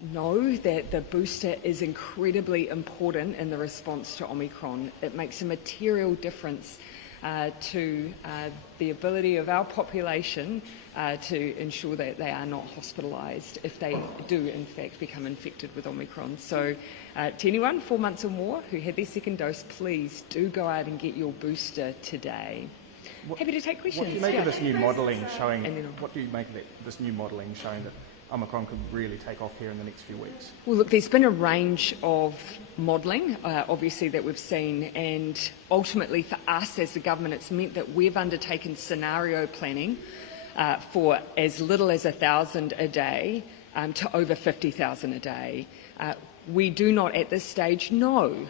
know that the booster is incredibly important in the response to Omicron. It makes a material difference to the ability of our population to ensure that they are not hospitalised if they do in fact become infected with Omicron. So to anyone 4 months or more who had their second dose, please do go out and get your booster today. Happy to take questions. What do you make of this new modelling showing? What do you make of this new modelling showing that Omicron could really take off here in the next few weeks? Well, look, there's been a range of modelling, obviously, that we've seen, and ultimately for us as the government, it's meant that we've undertaken scenario planning for as little as 1,000 a day to over 50,000 a day. We do not at this stage know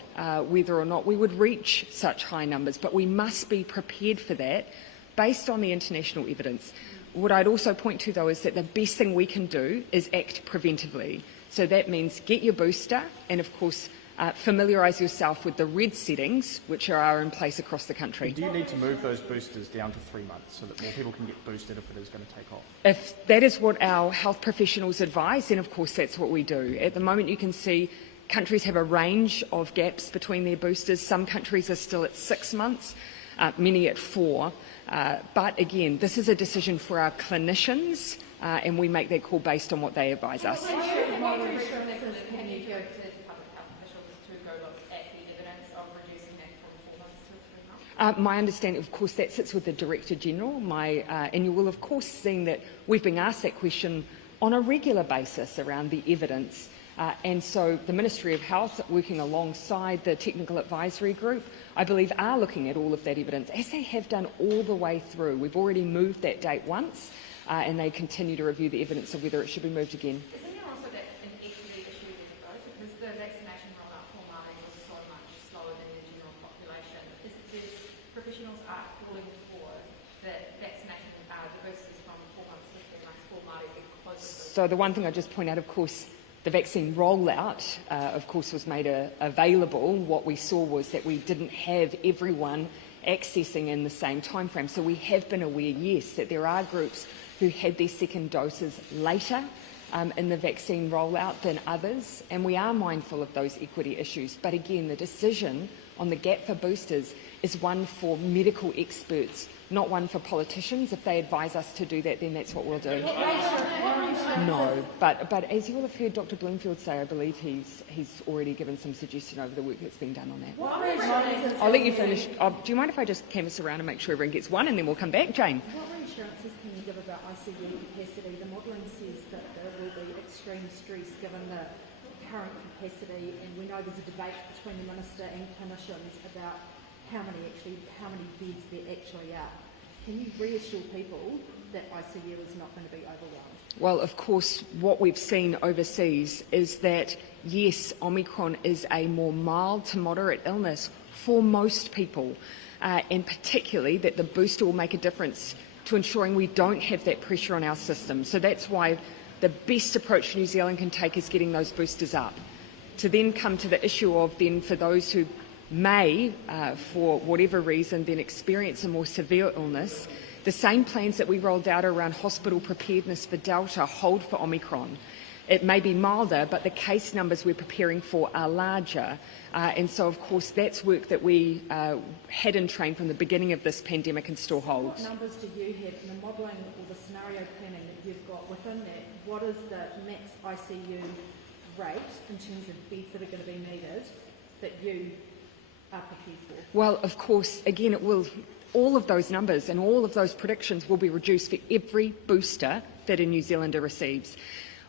whether or not we would reach such high numbers, but we must be prepared for that based on the international evidence. What I'd also point to, though, is that the best thing we can do is act preventively. So that means get your booster and, of course, familiarise yourself with the red settings, which are in place across the country. Do you need to move those boosters down to 3 months so that more people can get boosted if it is going to take off? If that is what our health professionals advise, then of course that's what we do. At the moment you can see countries have a range of gaps between their boosters. Some countries are still at 6 months, many at 4. But again, this is a decision for our clinicians and we make that call based on what they advise us. My understanding, of course, that sits with the Director General, and you will of course seen that we've been asked that question on a regular basis around the evidence. And so the Ministry of Health, working alongside the Technical Advisory Group, I believe are looking at all of that evidence, as they have done all the way through. We've already moved that date once, and they continue to review the evidence of whether it should be moved again. Isn't there also that an equity issue with the growth? Because the vaccination rollout for Māori was so much slower than the general population. Professionals are calling for the vaccination, the boosters from 4 months to 3 months for Māori because of this. So the one thing I just point out, of course, the vaccine rollout, of course, was made available. What we saw was that we didn't have everyone accessing in the same time frame. So we have been aware, yes, that there are groups who had their second doses later in the vaccine rollout than others, and we are mindful of those equity issues. But again, the decision on the gap for boosters is one for medical experts, not one for politicians. If they advise us to do that, then that's what we'll do. No, but as you will have heard Dr. Bloomfield say, I believe he's already given some suggestion over the work that's been done on that. I'll let you finish. Do you mind if I just canvass around and make sure everyone gets one, and then we'll come back, Jane? What reassurances can you give about ICU capacity? The modelling says that there will be extreme stress given the current capacity, and we know there's a debate between the Minister and clinicians about how many beds there actually are. Can you reassure people that ICU is not going to be overwhelmed? Well, of course, what we've seen overseas is that, yes, Omicron is a more mild to moderate illness for most people, and particularly that the booster will make a difference to ensuring we don't have that pressure on our system. So that's why the best approach New Zealand can take is getting those boosters up. To then come to the issue of then for those who may, for whatever reason, then experience a more severe illness, the same plans that we rolled out around hospital preparedness for Delta hold for Omicron. It may be milder, but the case numbers we're preparing for are larger. And so, of course, that's work that we had in train from the beginning of this pandemic and still holds. What numbers do you have in the modelling or the scenario planning that you've got within that? What is the max ICU rate in terms of beds that are going to be needed that you are prepared for? Well, of course, again, all of those numbers and all of those predictions will be reduced for every booster that a New Zealander receives.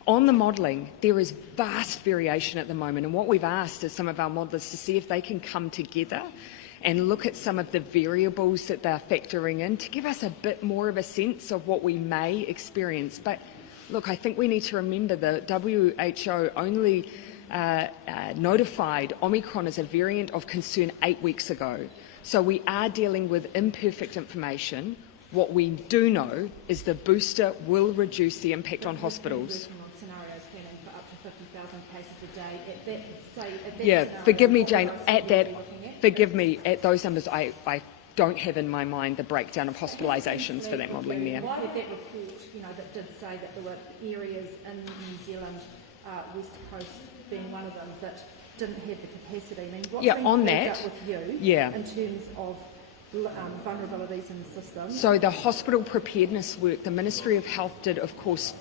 On the modelling, there is vast variation at the moment, and what we've asked is some of our modellers to see if they can come together and look at some of the variables that they're factoring in to give us a bit more of a sense of what we may experience. But look, I think we need to remember the WHO only notified Omicron as a variant of concern 8 weeks ago. So we are dealing with imperfect information. What we do know is the booster will reduce the impact on hospitals. Scenarios planning for up to 50,000 cases a day. Yeah, forgive me, Jane. At those numbers, I don't have in my mind the breakdown of hospitalisations for that modelling there. Why did that report, that did say that there were areas in New Zealand West Coast being one of them, that didn't have the capacity. I mean, what's Yeah, been on flagged that, up with you yeah. in terms of vulnerabilities in the system? So the hospital preparedness work, the Ministry of Health did, of course,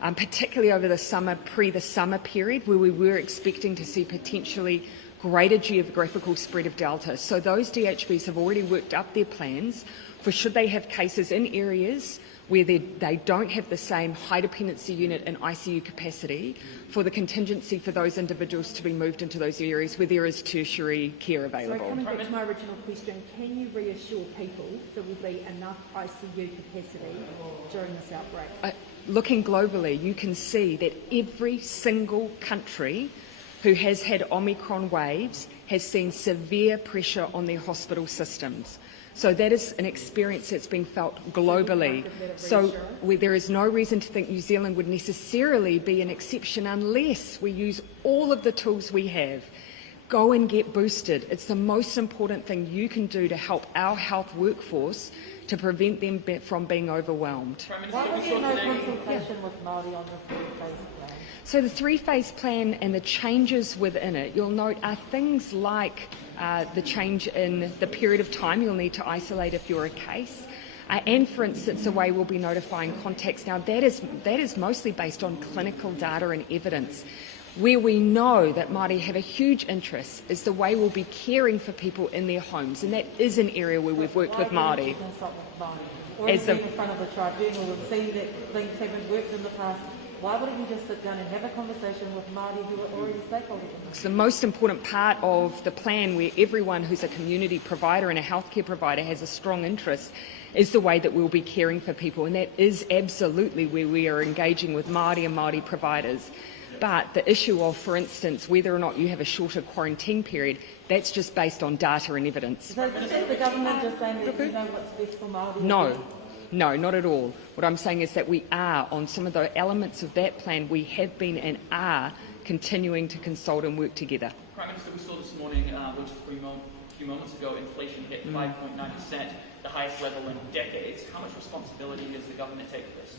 particularly over the summer, the summer period, where we were expecting to see potentially greater geographical spread of Delta. So those DHBs have already worked up their plans for should they have cases in areas where they don't have the same high dependency unit and ICU capacity, for the contingency for those individuals to be moved into those areas where there is tertiary care available. So coming back to my original question, can you reassure people there will be enough ICU capacity during this outbreak? Looking globally, you can see that every single country who has had Omicron waves has seen severe pressure on their hospital systems. So that is an experience that's being felt globally. So there is no reason to think New Zealand would necessarily be an exception unless we use all of the tools we have. Go and get boosted. It's the most important thing you can do to help our health workforce to prevent them from being overwhelmed. Why was there no consultation with Māori on the three-phase plan? So the three-phase plan and the changes within it, you'll note, are things like the change in the period of time you'll need to isolate if you're a case, and for instance the way we'll be notifying contacts. Now that is mostly based on clinical data and evidence. Where we know that Māori have a huge interest is the way we'll be caring for people in their homes, and that is an area where we've worked with Māori. Or in front of the tribunal and see that things haven't worked in the past. Why wouldn't we just sit down and have a conversation with Māori who are already stakeholders in this? It's the most important part of the plan, where everyone who's a community provider and a healthcare provider has a strong interest, is the way that we'll be caring for people, and that is absolutely where we are engaging with Māori and Māori providers. But the issue of, for instance, whether or not you have a shorter quarantine period, that's just based on data and evidence. So is the government just saying that you know what's best for Māori? No, not at all. What I'm saying is that we are, on some of the elements of that plan, we have been and are continuing to consult and work together. Prime Minister, we saw this morning, which a few moments ago, inflation hit 5.9%, the highest level in decades. How much responsibility does the government take for this?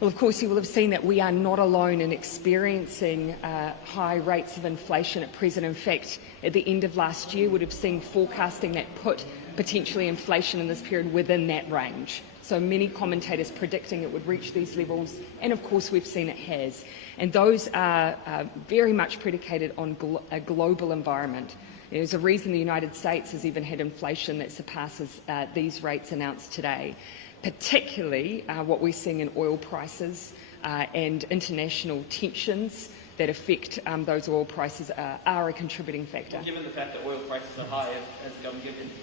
Well, of course, you will have seen that we are not alone in experiencing high rates of inflation at present. In fact, at the end of last year, would have seen forecasting that put potentially inflation in this period within that range. So many commentators predicting it would reach these levels, and of course we've seen it has. And those are very much predicated on a global environment. There's a reason the United States has even had inflation that surpasses these rates announced today. Particularly what we're seeing in oil prices and international tensions that affect those oil prices are a contributing factor. Well, given the fact that oil prices are high, has the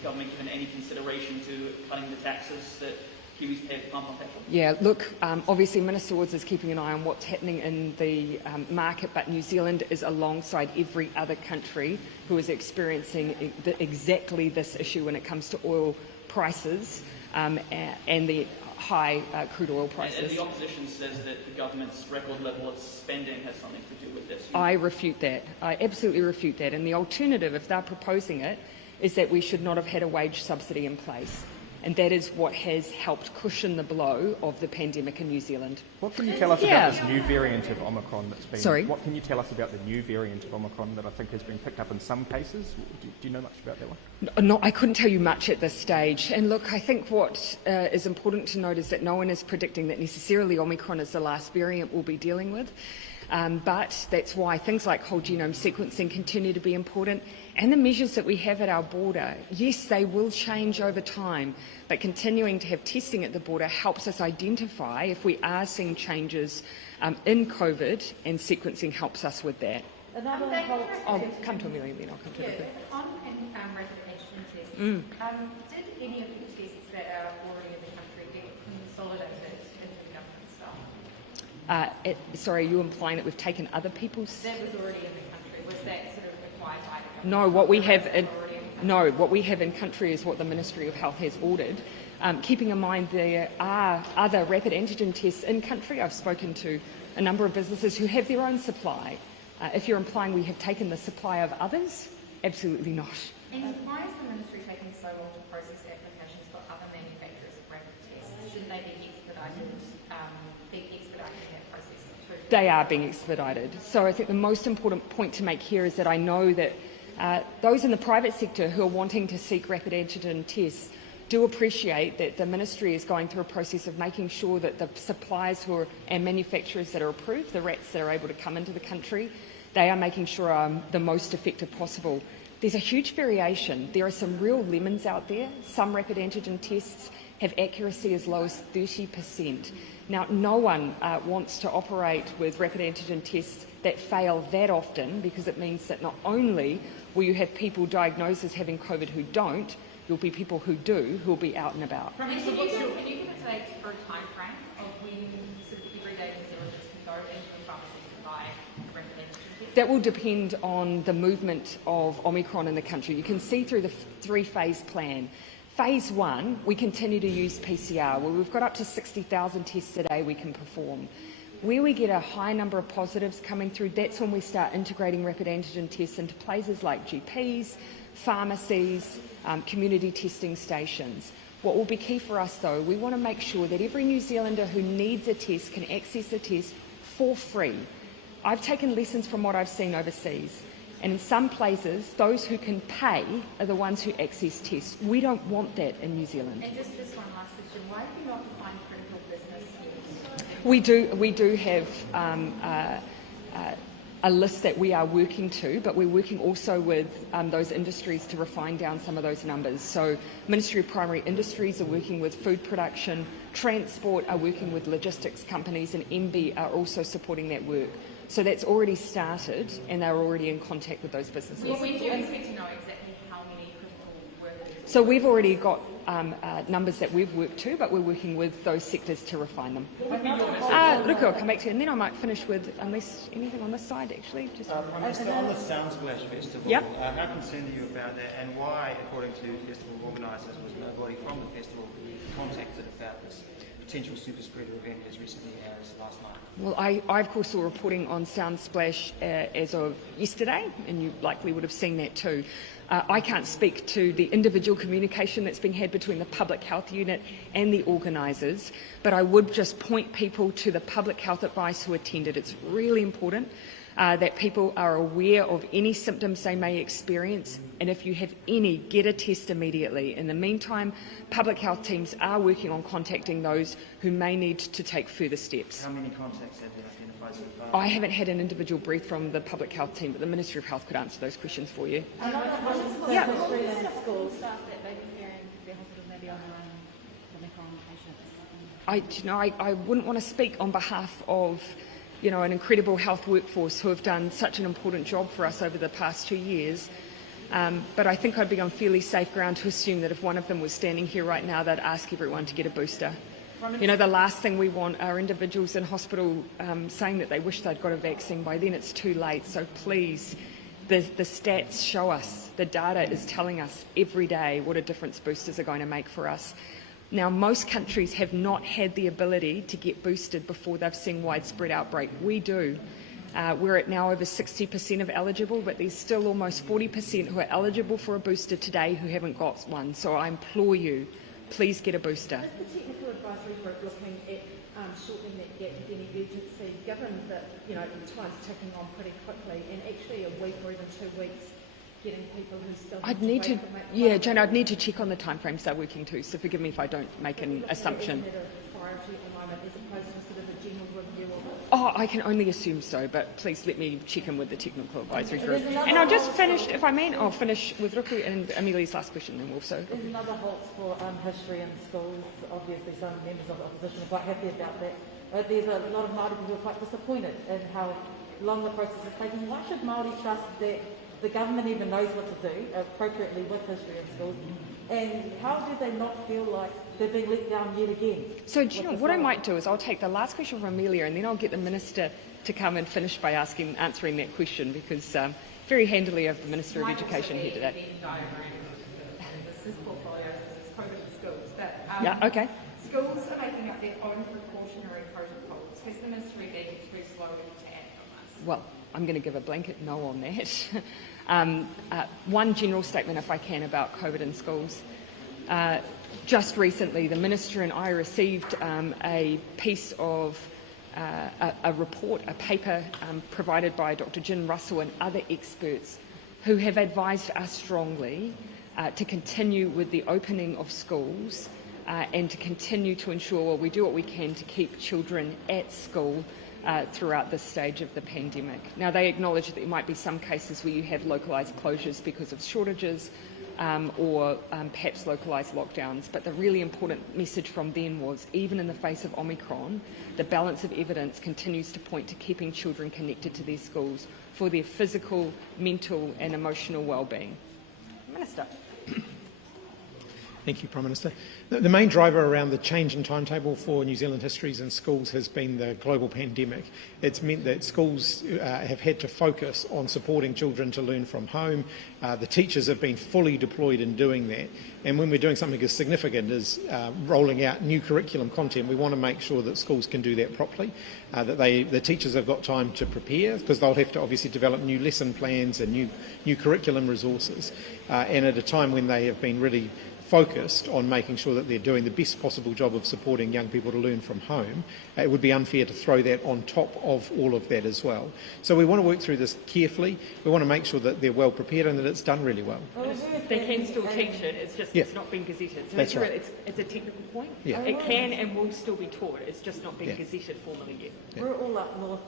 government given any consideration to cutting the taxes that Kiwis pay at the pump on petrol? Yeah, look, obviously Minister Woods is keeping an eye on what's happening in the market, but New Zealand is alongside every other country who is experiencing exactly this issue when it comes to oil prices. And the high crude oil prices. And the opposition says that the government's record level of spending has something to do with this. I refute that. I absolutely refute that. And the alternative, if they're proposing it, is that we should not have had a wage subsidy in place. And that is what has helped cushion the blow of the pandemic in New Zealand. What can you tell us about this new variant of Omicron that's been... Sorry? What can you tell us about the new variant of Omicron that I think has been picked up in some cases? Do you know much about that one? No, I couldn't tell you much at this stage. And look, I think what is important to note is that no one is predicting that necessarily Omicron is the last variant we'll be dealing with. But that's why things like whole genome sequencing continue to be important, and the measures that we have at our border. Yes, they will change over time, but continuing to have testing at the border helps us identify if we are seeing changes in COVID, and sequencing helps us with that. I'll come to Amelia then, I'll come to it. On rapid antigen tests, did any of the tests that are already in the country get consolidated into the government stock? Sorry, are you implying that we've taken other people's? That was already in the country. Was that sort of required by the government? No, what we have in country is what the Ministry of Health has ordered. Keeping in mind there are other rapid antigen tests in country. I've spoken to a number of businesses who have their own supply. If you're implying we have taken the supply of others, absolutely not. And why is the Ministry taking so long to process applications for other manufacturers of rapid tests? Shouldn't they be expediting that process through They are being expedited. So I think the most important point to make here is that I know that those in the private sector who are wanting to seek rapid antigen tests do appreciate that the ministry is going through a process of making sure that the suppliers and manufacturers that are approved, the RATs that are able to come into the country, they are making sure are the most effective possible. There's a huge variation. There are some real lemons out there. Some rapid antigen tests have accuracy as low as 30%. Now, no one wants to operate with rapid antigen tests that fail that often, because it means that not only will you have people diagnosed as having COVID who don't, there'll be people who do, who will be out and about. Can you give a date or a time frame of when sort of everyday New Zealanders can go into a pharmacy to buy rapid antigen tests? That will depend on the movement of Omicron in the country. You can see through the three-phase plan. Phase 1, we continue to use PCR, where we've got up to 60,000 tests a day we can perform. Where we get a high number of positives coming through, that's when we start integrating rapid antigen tests into places like GPs, pharmacies, community testing stations. What will be key for us, though, we want to make sure that every New Zealander who needs a test can access a test for free. I've taken lessons from what I've seen overseas. And in some places, those who can pay are the ones who access tests. We don't want that in New Zealand. And just one last question. Why do you not define critical business use? We do have a list that we are working to, but we're working also with those industries to refine down some of those numbers. So Ministry of Primary Industries are working with food production, Transport are working with logistics companies, and MB are also supporting that work. So that's already started, and they're already in contact with those businesses. Well, we do expect to know exactly how many critical workers. So we've already got numbers that we've worked to, but we're working with those sectors to refine them. Look, I'll come back to you, and then I might finish with, unless anything on this side, actually. Just Prime Minister, on the Soundsplash Festival, Yep. how concerned are you about that, and why, according to festival organisers, was nobody from the festival contacted about this potential super spreader event as recently as last night? Well, I of course saw reporting on Soundsplash as of yesterday, and you likely would have seen that too. I can't speak to the individual communication that's being had between the Public Health Unit and the organisers, but I would just point people to the public health advice who attended. It's really important that people are aware of any symptoms they may experience, and if you have any, get a test immediately. In the meantime, public health teams are working on contacting those who may need to take further steps. How many contacts have been identified so far? I haven't had an individual brief from the public health team, but the Ministry of Health could answer those questions for you. Yeah. Schools staff that may be fearing their hospitals may be online Omicron patients. I wouldn't want to speak on behalf of an incredible health workforce who have done such an important job for us over the past 2 years. But I think I'd be on fairly safe ground to assume that if one of them was standing here right now, they'd ask everyone to get a booster. The last thing we want are individuals in hospital saying that they wish they'd got a vaccine. By then it's too late. So please, the stats show us, the data is telling us every day what a difference boosters are going to make for us. Now, most countries have not had the ability to get boosted before they've seen widespread outbreak. We do. We're at now over 60% of eligible, but there's still almost 40% who are eligible for a booster today who haven't got one. So I implore you, please get a booster. Is the technical advisory group looking at shortening that gap with any urgency, given that time's ticking on pretty quickly, and actually a week or even 2 weeks getting people who still I'd need to, Jane, I'd need to check on the timeframes they're working to, so forgive me if I don't make an assumption. Is it a priority at the moment as opposed to sort of a general review of it? Oh, I can only assume so, but please let me check in with the technical advisory group. And I'll just finish, if I may, I'll finish with Ruku and Amelia's last question, and also. There's another halt for history in schools. Obviously, some members of the opposition are quite happy about that. But there's a lot of Māori people who are quite disappointed in how long the process is taking. Why should Māori trust that the government even knows what to do appropriately with history in schools? And how do they not feel like they're being let down yet again? So, what I might do is I'll take the last question from Amelia, and then I'll get the Minister to come and finish by answering that question, because very handily of the Minister of Education here today. This is portfolios, this is COVID schools. But, Yeah, okay. schools are making up their own precautionary protocols. Has the ministry been too slow to act on this? Well, I'm going to give a blanket no on that. One general statement, if I can, about COVID in schools. Just recently, the Minister and I received a piece of a report, a paper provided by Dr. Jin Russell and other experts who have advised us strongly to continue with the opening of schools and to continue to ensure we do what we can to keep children at school throughout this stage of the pandemic. Now, they acknowledge that there might be some cases where you have localised closures because of shortages or perhaps localised lockdowns, but the really important message from them was, even in the face of Omicron, the balance of evidence continues to point to keeping children connected to their schools for their physical, mental and emotional well-being. Minister. Thank you, Prime Minister. The main driver around the change in timetable for New Zealand histories in schools has been the global pandemic. It's meant that schools have had to focus on supporting children to learn from home. The teachers have been fully deployed in doing that. And when we're doing something as significant as rolling out new curriculum content, we want to make sure that schools can do that properly, that the teachers have got time to prepare, because they'll have to obviously develop new lesson plans and new curriculum resources. And at a time when they have been really focused on making sure that they're doing the best possible job of supporting young people to learn from home, it would be unfair to throw that on top of all of that as well. So we want to work through this carefully. We want to make sure that they're well prepared and that it's done really well. They can still teach it, it's just it's not being gazetted. So that's right. It's a technical point. Yeah. It can and will still be taught, it's just not being gazetted formally yet. Yeah. We're all up north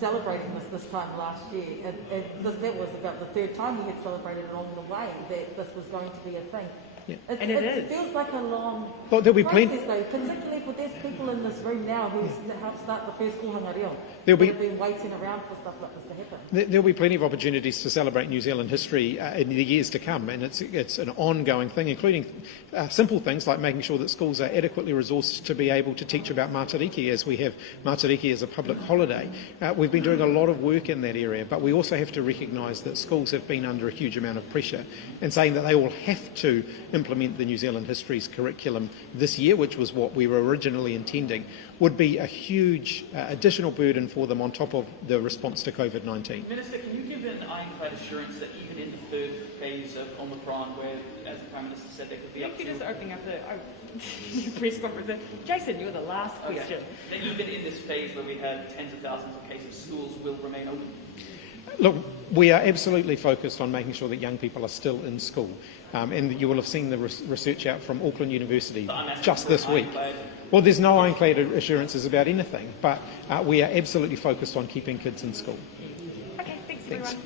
celebrating this time last year, and that was about the third time we had celebrated along the way that this was going to be a thing. Yeah. It feels like a long there'll be process, though, particularly for there's people in this room now who helped start the first kohanga reo. They've been waiting around for stuff like this to happen. There'll be plenty of opportunities to celebrate New Zealand history in the years to come, and it's an ongoing thing, including simple things like making sure that schools are adequately resourced to be able to teach about Mātariki, as we have Mātariki as a public holiday. We've been doing a lot of work in that area, but we also have to recognise that schools have been under a huge amount of pressure, and saying that they all have to implement the New Zealand History's curriculum this year, which was what we were originally intending, would be a huge additional burden for them on top of the response to COVID-19. Minister, can you give an ironclad assurance that even in the third phase of Omicron, where, as the Prime Minister said, there could be up to... Just opening up the press conference. Jason, you're the last question. That even in this phase where we have tens of thousands of cases, schools will remain open? Look, we are absolutely focused on making sure that young people are still in school. And you will have seen the research out from Auckland University just this week. Well, there's no ironclad assurances about anything, but we are absolutely focused on keeping kids in school. Okay, thanks everyone.